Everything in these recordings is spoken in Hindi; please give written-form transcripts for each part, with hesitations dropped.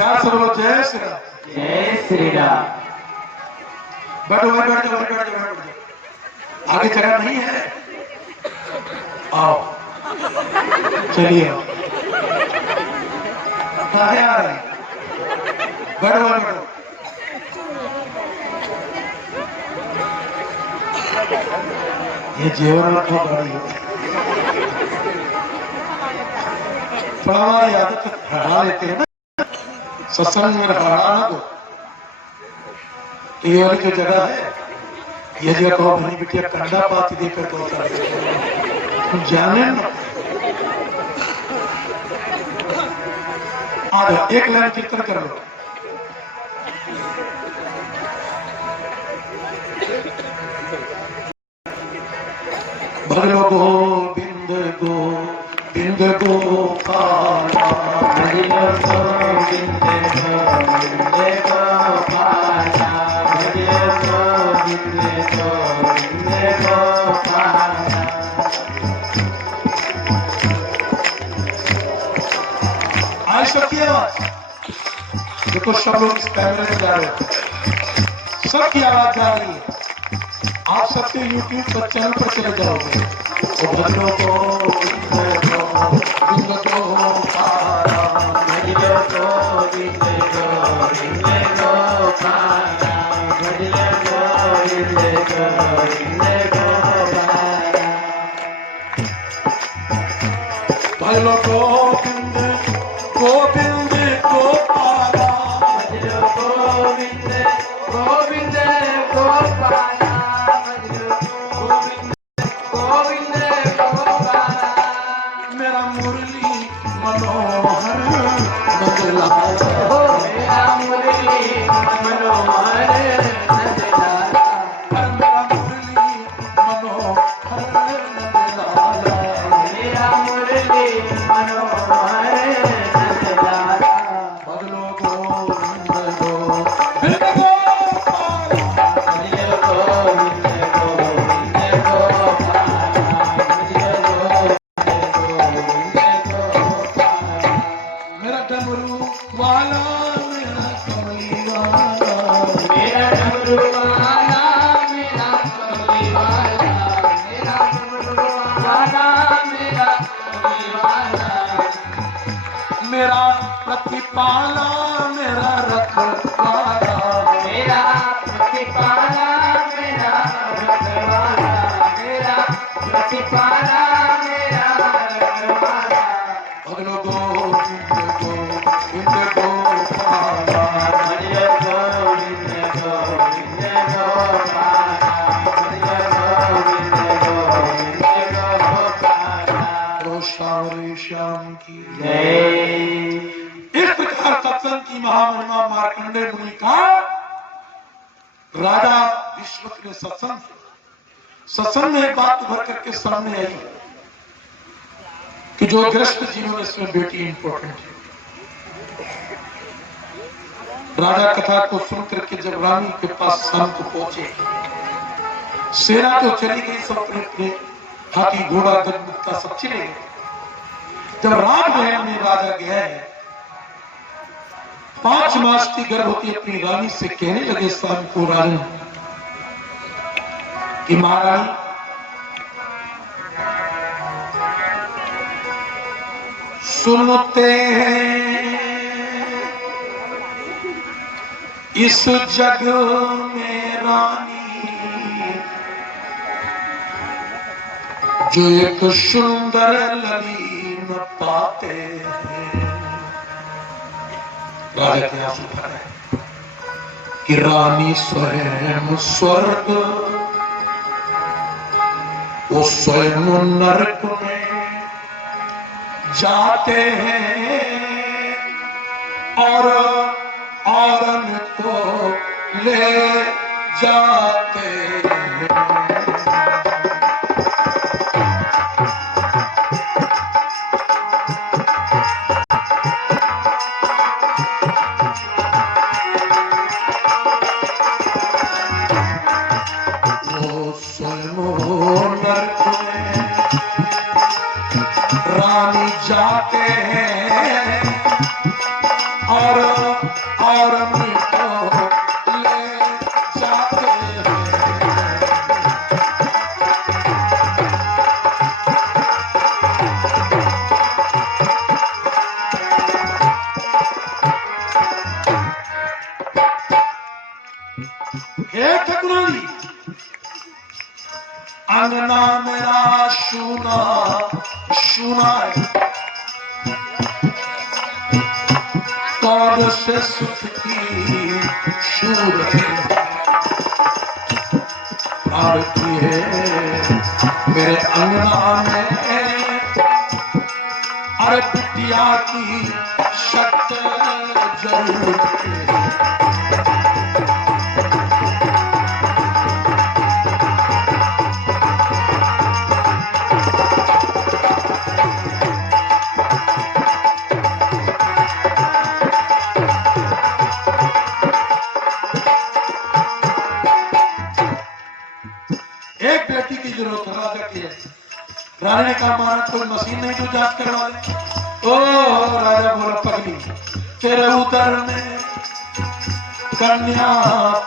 प्यार से बोलो जय श्री राम। जय श्री राम। बैठो भाई, बैठ जाओ, बैठ जाओ। आगे जगह नहीं है, आओ चलिए आओ। कहाँ आ रहे हैं? बैठो भाई, बैठो। ये जेवर रखो गाड़ी थोड़ा याद हरा लेते हैं ना, सत्संग में हरा ना दो। ये वाली जो जगह है, ये जगह कहो भनी बिटिया कंडा पाती देकर तो तुम जाने ना। आ जाओ, एक लाइन कीर्तन कर लो। भगलो गोविंद गोविंद गोपाला, भजलो गोविंद गोविंद गोपाला, भजलो गोविंद गोविंद गोपाला। आज सबकी आवाज देखो, सब लोग इस कैमरे में जा रहे हैं, सबकी आवाज जा रही है। आप सबके YouTube पर चैनल पर चले जाओगे तो भजलो गोविंद गोविंद गोपाला, भजलो गोविंद गोविंद गोपाला, भजलो गोविंद गोविंद गोपाला। भजलो गोविंद गोविंद गोपाला, भजलो गोविंद गोविंद गोपाला, भजलो गोविंद गोविंद गोपाला। मेरा मुरली मनोहर नंदलाल, मेरा मुरली मनोहर नंदलाल, मेरा मुरली मनोहर नंदलाल। मेरा मुरली मनोहर नंदलाल। भजलो गोविंद गोविंद गोपाला, भजलो गोविंद गोविंद गोपाला, भजलो गोविंद गोपाला। मेरा डमरू वाला मेरा कमली वाला, मेरा डमरू वाला, मेरा कमली वाला, मेरा डमरू वाला, मेरा कमली वाला। मेरा प्रतिपाला मेरा रखवाला, मेरा प्रतिपाला, मेरा रखवाला, मेरा प्रतिपाला, मेरा रखवाला। भजलो गोविंद गोविंद गोपाला, भजलो गोविंद गोविंद गोपाला, भजलो गोविंद गोविंद गोपाला। बोलो श्याम श्याम की जय। इस प्रकार सत्संग की महामहिमा मार्कंडेय मुनि का राजा विश्वक ने सत्संग में एक बात उभर करके सामने आई कि जो गृहस्थ जीवन इसमें बेटी इंपॉर्टेंट है। राजा कथा को सुन करके जब रानी के पास शाम को पहुंचे, सेना तो चली गई, सब अपने अपने हाथी घोड़ा गजमुक्ता सब चले गए। जब राजमहल में राजा गया है, 5 मास की गर्भवती अपनी रानी से कहने लगे शाम को रानी कि महारानी सुनते हैं इस जग में रानी जो एक सुंदर ललीन पाते हैं। राजा के आंसू भर रहे कि रानी स्वयं स्वर्ग वो स्वयं नरक में जाते हैं और औरन को ले जाते हैं। रानी जाते हैं और करो और मिटो ले जाते हैं। हे ठकुरानी, अंगना मेरा शूना शूना है, कौन से सुख की शूर है, आरती है मेरे अंगना में, अरे बिटिया की शक्त जरूर है। एक बेटी की जरूरत है राजा की है। राजा ने कहा महाराज कोई मशीन नहीं तो जांच करवा ले। ओ राजा बोला पगली, तेरे उदर में कन्या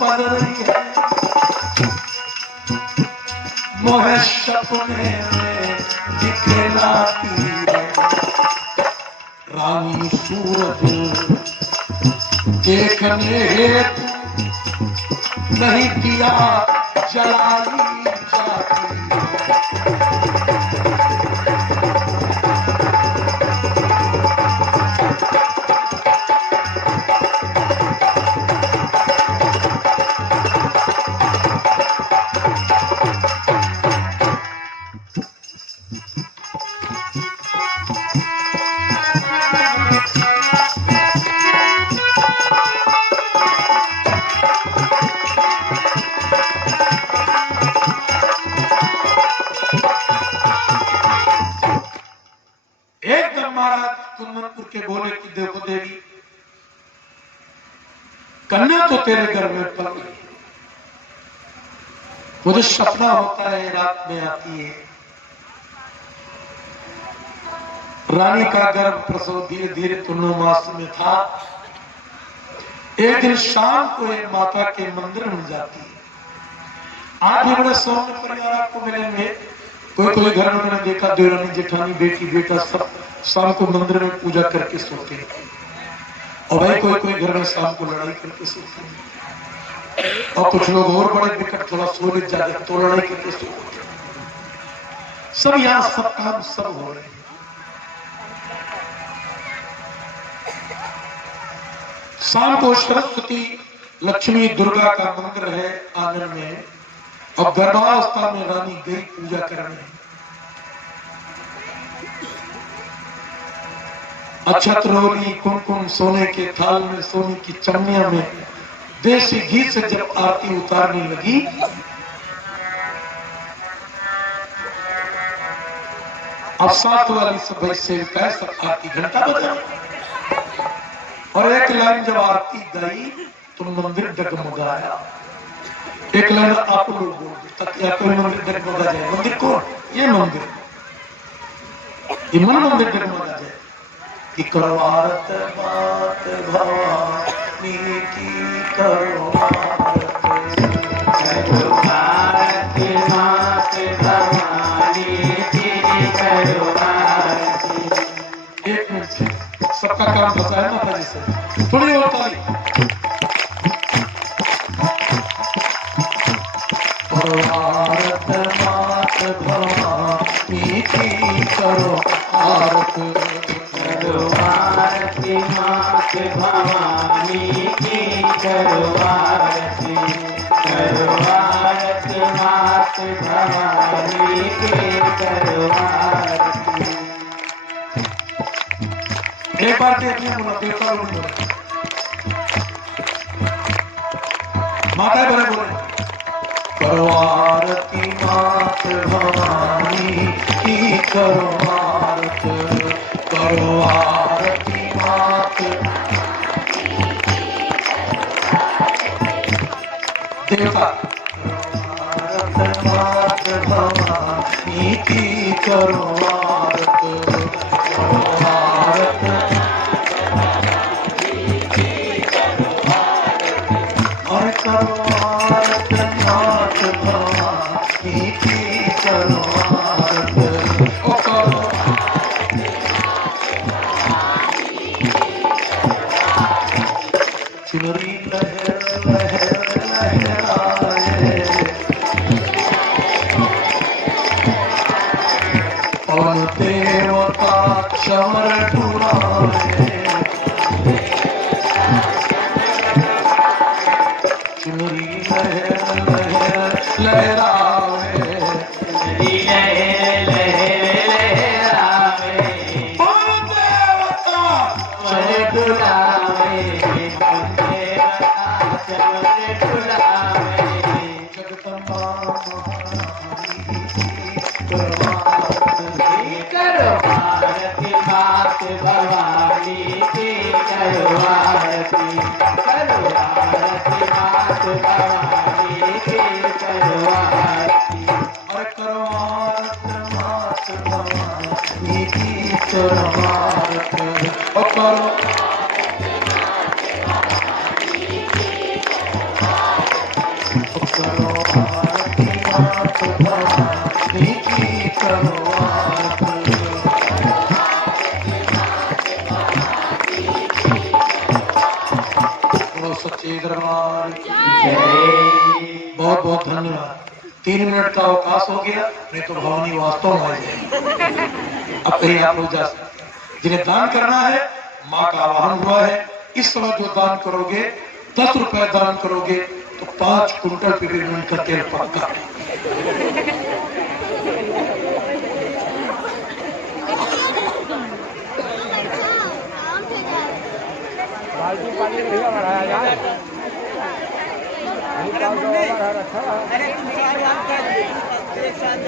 पल रही है, मोह सपने में दिखलाती है, रानी सूरज देखने हेतु नहीं किया जलाई जाती है। महाराज कुंदनपुर के बोले कि देखो देवी, कन्या तो तेरे घर में पल गई, मुझे सपना होता है रात में आती है, रानी का गर्भ प्रसव धीरे धीरे पूर्णमास में था। एक दिन शाम को एक माता के मंदिर में जाती है। आज भी बड़े सौम्य परिवार आपको मिलेंगे। कोई घर में मैंने देखा देवरानी जेठानी बेटी बेटा सब शाम को मंदिर में पूजा करके सोते हैं, और भाई कोई घर में शाम को लड़ाई करके सोते हैं, और कुछ लोग और बड़े विकट थोड़ा सो लेते जाते तो लड़ाई करके सोते हैं। सब यहाँ सब काम सब हो रहे हैं। शाम को सरस्वती लक्ष्मी दुर्गा का मंदिर है आंगन में, और गर्भावस्था में रानी गई पूजा करने। अक्षत रोली कुमकुम सोने के थाल में, सोने की चमनिया में देसी घी से जब आरती उतारने लगी, अब साथ वाली सब सेविकाएं सब आरती घंटा बजाई, और एक लाइन जब आरती गई तो मंदिर डगमगाया। एक लाइन आप लोग बोल ताकि कोई मंदिर डगमगा जाए। मंदिर कौन? ये मंदिर, ये मन मंदिर डगमगा जाए कि करो आरत बात भवानी की, करो आरती मात भवानी की, करो आरती। एक मिनट, सबका काम बताया माता जी से, थोड़ी और ताली। आरत मात भवानी की, करो आरत, करो आरती मात भवानी की, करो आरती, करो आरती मात भवानी की, करो आरती। एक बार देखिए बोला देवता लोग बोले, माता बड़े बोले, करो आरती मात भवानी की, करो आरत, करो आरती मात देवता, आरत मात भवानी की, करो आरत, करो आरत चुनरी लहर लहर लहराए, पवन देवता चमर डुलाए, चुनरी लहर लहर लहराए, चुनरी लहर लहर लहरावे, पवन देवता चमर डुलावे, पवन देवता चमर डुलावे, जगदम्बा करो आरती मात भवानी की, करो आरती, करो आरती मात भवानी की, करो आरती, अरे करो मात भवानी की करो मात, ओ करो करो आरती मात भवानी की करो आरती। बोलो सच्चे दरबार की जय। बहुत बहुत धन्यवाद। 3 मिनट का अवकाश हो गया, नहीं तो भवानी वास्तव में आ जाएगी। अब कहीं आप लोग जा सकते, जिन्हें दान करना है, माँ का आवाहन हुआ है, इस समय जो दान करोगे, 10 रुपए दान करोगे तो 5 कुंटल पिपरमिंट का तेल पक्का। बाल्टी पानी भैया बढ़ाया जाए। अरे एक साथ